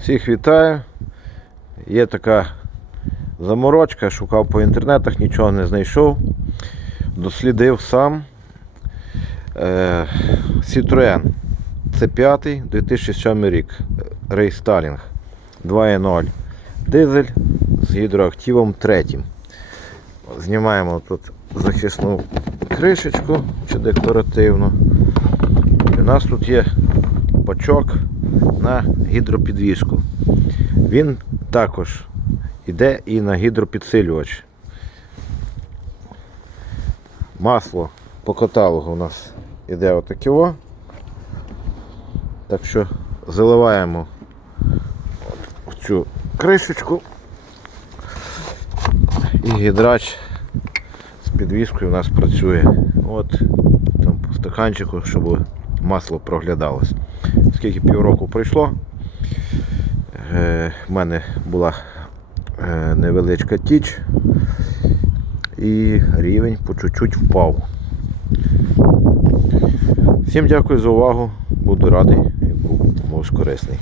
Всіх вітаю. Є така заморочка, шукав по інтернетах, нічого не знайшов. Дослідив сам. Е, Citroen. Це 5 2007 рік. Рейсталінг 2.0. Дизель з гідроактивом третім. Знімаємо тут захисну кришечку чи декоративну. І у нас тут є бачок на гідропідвіску. Він також йде і на гідропідсилювач. Масло по каталогу у нас йде отаке. Так що заливаємо цю кришечку. І гідрач з підвіскою у нас працює. От там по стаканчику, щоб масло проглядалось. Скільки півроку пройшло, е, в мене була е, невеличка тіч і рівень по чуть-чуть впав. Всім дякую за увагу. Буду радий, був комусь корисний.